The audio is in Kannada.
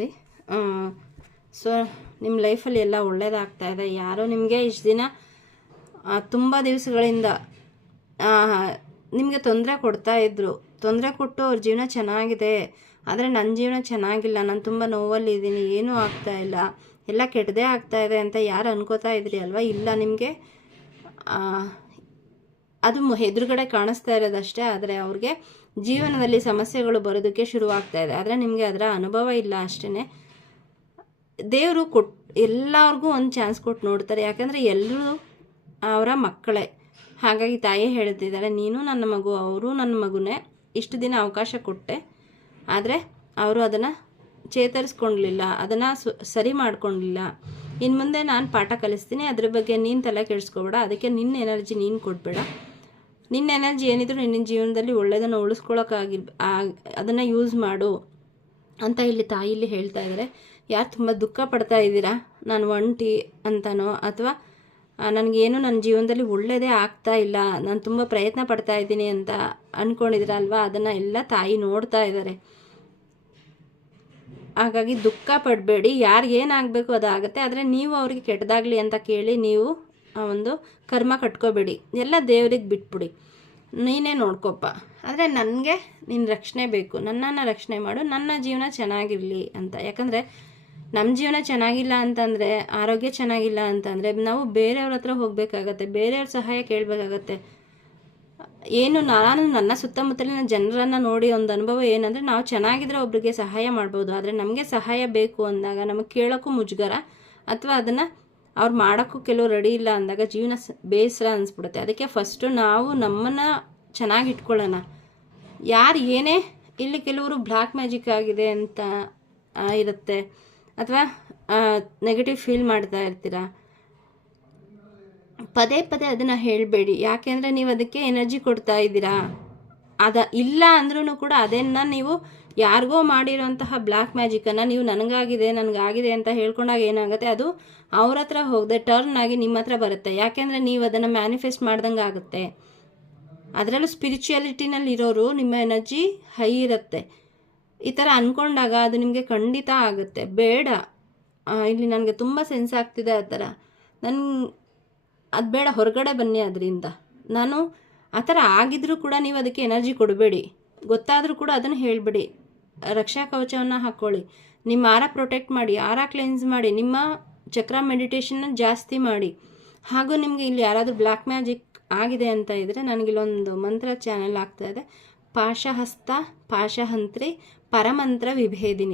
ರೀ ಸೊ ನಿಮ್ಮ ಲೈಫಲ್ಲಿ ಎಲ್ಲ ಒಳ್ಳೇದಾಗ್ತಾ ಇದೆ. ಯಾರೋ ನಿಮಗೆ ಇಷ್ಟು ದಿನ ತುಂಬ ದಿವಸಗಳಿಂದ ನಿಮಗೆ ತೊಂದರೆ ಕೊಡ್ತಾಯಿದ್ರು. ತೊಂದರೆ ಕೊಟ್ಟು ಅವ್ರ ಜೀವನ ಚೆನ್ನಾಗಿದೆ, ಆದರೆ ನನ್ನ ಜೀವನ ಚೆನ್ನಾಗಿಲ್ಲ, ನಾನು ತುಂಬ ನೋವಲ್ಲಿದ್ದೀನಿ, ಏನೂ ಆಗ್ತಾಯಿಲ್ಲ, ಎಲ್ಲ ಕೆಟ್ಟದೇ ಆಗ್ತಾಯಿದೆ ಅಂತ ಯಾರು ಅನ್ಕೋತಾ ಇದ್ರಿ ಅಲ್ವಾ? ಇಲ್ಲ, ನಿಮಗೆ ಅದು ಎದುರುಗಡೆ ಕಾಣಿಸ್ತಾ ಇರೋದಷ್ಟೇ. ಆದರೆ ಅವ್ರಿಗೆ ಜೀವನದಲ್ಲಿ ಸಮಸ್ಯೆಗಳು ಬರೋದಕ್ಕೆ ಶುರುವಾಗ್ತಾ ಇದೆ, ಆದರೆ ನಿಮಗೆ ಅದರ ಅನುಭವ ಇಲ್ಲ ಅಷ್ಟೇ. ದೇವರು ಎಲ್ಲರಿಗೂ ಒಂದು ಚಾನ್ಸ್ ಕೊಟ್ಟು ನೋಡ್ತಾರೆ, ಯಾಕಂದರೆ ಎಲ್ಲರೂ ಅವರ ಮಕ್ಕಳೇ. ಹಾಗಾಗಿ ತಾಯಿ ಹೇಳ್ತಿದ್ದಾರೆ, ನೀನು ನನ್ನ ಮಗು, ಅವರು ನನ್ನ ಮಗುನೇ. ಇಷ್ಟು ದಿನ ಅವಕಾಶ ಕೊಟ್ಟೆ, ಆದರೆ ಅವರು ಅದನ್ನು ಚೇತರಿಸ್ಕೊಳ್ಲಿಲ್ಲ, ಅದನ್ನು ಸರಿ ಮಾಡ್ಕೊಳ್ಳಲಿಲ್ಲ. ಇನ್ನು ಮುಂದೆ ನಾನು ಪಾಠ ಕಲಿಸ್ತೀನಿ, ಅದ್ರ ಬಗ್ಗೆ ನೀನು ತಲೆ ಕೆಡಿಸ್ಕೋಬೇಡ, ಅದಕ್ಕೆ ನಿನ್ನ ಎನರ್ಜಿ ನೀನು ಕೊಡಬೇಡ. ನಿನ್ನ ಎನರ್ಜಿ ಏನಿದ್ರು ನಿನ್ನ ಜೀವನದಲ್ಲಿ ಒಳ್ಳೆಯದನ್ನು ಅದನ್ನು ಯೂಸ್ ಮಾಡು ಅಂತ ಇಲ್ಲಿ ತಾಯಿಲಿ ಹೇಳ್ತಾ ಇದ್ದಾರೆ. ಯಾರು ತುಂಬ ದುಃಖ ಪಡ್ತಾ ಇದ್ದೀರಾ, ನಾನು ಒಂಟಿ ಅಂತನೋ ಅಥವಾ ನನಗೇನು ನನ್ನ ಜೀವನದಲ್ಲಿ ಒಳ್ಳೆಯದೇ ಆಗ್ತಾ ಇಲ್ಲ, ನಾನು ತುಂಬ ಪ್ರಯತ್ನ ಪಡ್ತಾ ಇದ್ದೀನಿ ಅಂತ ಅಂದ್ಕೊಂಡಿದ್ದೀರಾ ಅಲ್ವಾ? ಅದನ್ನು ಎಲ್ಲ ತಾಯಿ ನೋಡ್ತಾ ಇದ್ದಾರೆ. ಹಾಗಾಗಿ ದುಃಖ ಪಡಬೇಡಿ, ಯಾರಿಗೇನಾಗಬೇಕು ಅದಾಗುತ್ತೆ. ಆದರೆ ನೀವು ಅವ್ರಿಗೆ ಕೆಟ್ಟದಾಗಲಿ ಅಂತ ಕೇಳಿ ನೀವು ಒಂದು ಕರ್ಮ ಕಟ್ಕೋಬೇಡಿ, ಎಲ್ಲ ದೇವ್ರಿಗೆ ಬಿಟ್ಬಿಡಿ, ನೀನೇ ನೋಡ್ಕೊಪ್ಪ. ಆದರೆ ನನಗೆ ನಿನ್ನ ರಕ್ಷಣೆ ಬೇಕು, ನನ್ನನ್ನು ರಕ್ಷಣೆ ಮಾಡು, ನನ್ನ ಜೀವನ ಚೆನ್ನಾಗಿರಲಿ ಅಂತ. ಯಾಕಂದರೆ ನಮ್ಮ ಜೀವನ ಚೆನ್ನಾಗಿಲ್ಲ ಅಂತಂದರೆ, ಆರೋಗ್ಯ ಚೆನ್ನಾಗಿಲ್ಲ ಅಂತಂದರೆ ನಾವು ಬೇರೆಯವ್ರ ಹತ್ರ ಹೋಗಬೇಕಾಗತ್ತೆ, ಬೇರೆಯವ್ರ ಸಹಾಯ ಕೇಳಬೇಕಾಗತ್ತೆ. ಏನು ನಾನು ನನ್ನ ಸುತ್ತಮುತ್ತಲಿನ ಜನರನ್ನು ನೋಡಿ ಒಂದು ಅನುಭವ ಏನಂದರೆ, ನಾವು ಚೆನ್ನಾಗಿದ್ರೆ ಒಬ್ರಿಗೆ ಸಹಾಯ ಮಾಡ್ಬೋದು, ಆದರೆ ನಮಗೆ ಸಹಾಯ ಬೇಕು ಅಂದಾಗ ನಮಗೆ ಕೇಳೋಕ್ಕೂ ಮುಜುಗರ, ಅಥವಾ ಅದನ್ನು ಅವ್ರು ಮಾಡೋಕ್ಕೂ ಕೆಲವು ರೆಡಿ ಇಲ್ಲ ಅಂದಾಗ ಜೀವನ ಬೇಸರ ಅನಿಸ್ಬಿಡುತ್ತೆ. ಅದಕ್ಕೆ ಫಸ್ಟು ನಾವು ನಮ್ಮನ್ನು ಚೆನ್ನಾಗಿ ಇಟ್ಕೊಳ್ಳೋಣ. ಯಾರು ಏನೇ ಇಲ್ಲಿ ಕೆಲವರು ಬ್ಲ್ಯಾಕ್ ಮ್ಯಾಜಿಕ್ ಆಗಿದೆ ಅಂತ ಇರುತ್ತೆ, ಅಥವಾ ನೆಗೆಟಿವ್ ಫೀಲ್ ಮಾಡ್ತಾ ಇರ್ತೀರ, ಪದೇ ಪದೇ ಅದನ್ನು ಹೇಳಬೇಡಿ. ಯಾಕೆಂದರೆ ನೀವು ಅದಕ್ಕೆ ಎನರ್ಜಿ ಕೊಡ್ತಾ ಇದ್ದೀರಾ. ಇಲ್ಲ ಅಂದ್ರೂ ಕೂಡ ಅದನ್ನು ನೀವು ಯಾರಿಗೋ ಮಾಡಿರೋಂತಹ ಬ್ಲ್ಯಾಕ್ ಮ್ಯಾಜಿಕನ್ನು ನೀವು ನನಗಾಗಿದೆ ಅಂತ ಹೇಳ್ಕೊಂಡಾಗ ಏನಾಗುತ್ತೆ, ಅದು ಅವ್ರ ಹತ್ರ ಹೋಗದೆ ಟರ್ನ್ ಆಗಿ ನಿಮ್ಮ ಹತ್ರ ಬರುತ್ತೆ. ಯಾಕೆಂದರೆ ನೀವು ಅದನ್ನು ಮ್ಯಾನಿಫೆಸ್ಟ್ ಮಾಡ್ದಂಗೆ ಆಗುತ್ತೆ. ಅದರಲ್ಲೂ ಸ್ಪಿರಿಚುಯಾಲಿಟಿನಲ್ಲಿ ಇರೋರು ನಿಮ್ಮ ಎನರ್ಜಿ ಹೈ ಇರುತ್ತೆ. ಈ ಥರ ಅಂದ್ಕೊಂಡಾಗ ಅದು ನಿಮಗೆ ಖಂಡಿತ ಆಗುತ್ತೆ. ಬೇಡ, ಇಲ್ಲಿ ನನಗೆ ತುಂಬ ಸೆನ್ಸ್ ಆಗ್ತಿದೆ ಆ ಥರ, ಅದು ಬೇಡ, ಹೊರಗಡೆ ಬನ್ನಿ ಅದರಿಂದ. ನಾನು ಆ ಥರ ಆಗಿದ್ರೂ ಕೂಡ ನೀವು ಅದಕ್ಕೆ ಎನರ್ಜಿ ಕೊಡಬೇಡಿ. ಗೊತ್ತಾದರೂ ಕೂಡ ಅದನ್ನು ಹೇಳಬೇಡಿ. ರಕ್ಷಾ ಕವಚವನ್ನು ಹಾಕ್ಕೊಳ್ಳಿ, ನಿಮ್ಮ ಆರ ಪ್ರೊಟೆಕ್ಟ್ ಮಾಡಿ, ಆರ ಕ್ಲೆನ್ಸ್ ಮಾಡಿ, ನಿಮ್ಮ ಚಕ್ರ ಮೆಡಿಟೇಷನ್ನ ಜಾಸ್ತಿ ಮಾಡಿ. ಹಾಗೂ ನಿಮಗೆ ಇಲ್ಲಿ ಯಾರಾದರೂ ಬ್ಲ್ಯಾಕ್ ಮ್ಯಾಜಿಕ್ ಆಗಿದೆ ಅಂತ ಇದ್ದರೆ, ನನಗಿಲ್ಲೊಂದು ಮಂತ್ರ ಚಾನೆಲ್ ಆಗ್ತಾ ಇದೆ, ಪಾಶಹಸ್ತ ಪಾಶಹಂತ್ರಿ ಪರಮಂತ್ರ ವಿಭೇದಿನಿ.